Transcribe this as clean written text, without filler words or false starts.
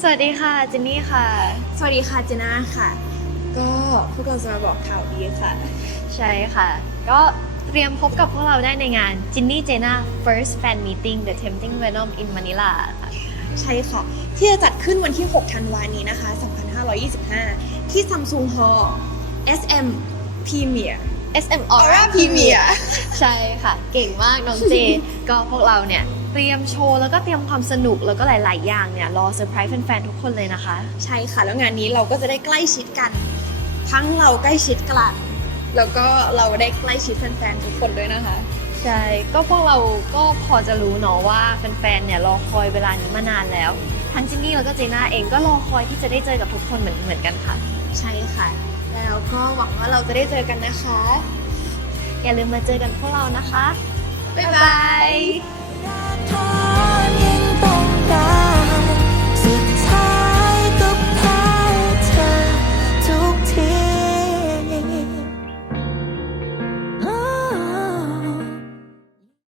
สวัสดีค่ะจินนี่ค่ะสวัสดีค่ะเจน่าค่ะก็พวกเราจะมาบอกข่าวดีค่ะใช่ค่ะก็เตรียมพบกับพวกเราได้ในงาน Ginny Jenna First Fan Meeting The Tempting Venom in Manila ค่ะใช่ค่ะที่จะจัดขึ้นวันที่ 6 ธันวาคมนี้นะคะ2525ที่ Samsung Hall SM Premier SM Aura Premier ใช่ค่ะเก่งมากน้องเจ ก็พวกเราเนี่ยเตรียมโชว์แล้วก็เตรียมความสนุกแล้วก็หลาย ๆ อย่างเนี่ยรอเซอร์ไพรส์แฟน ๆ ทุกคนเลยนะคะใช่ค่ะแล้วงานนี้เราก็จะได้ใกล้ชิดกันทั้งเราใกล้ชิดกันแล้วก็เราได้ใกล้ชิดแฟนๆทุกคนด้วยนะคะ ใช่ก็พวกเราก็พอจะรู้เนาะว่าแฟน ๆ เนี่ยรอคอยเวลานี้มานานแล้วทั้งจินนี่แล้วก็เจน่าเองก็รอคอยที่จะได้เจอกับทุกคนเหมือนกันค่ะ ใช่ค่ะแล้วก็หวังว่าเราจะได้เจอกันนะคะ อย่าลืมมาเจอกันพวกเรานะคะ บ๊ายบาย ทอ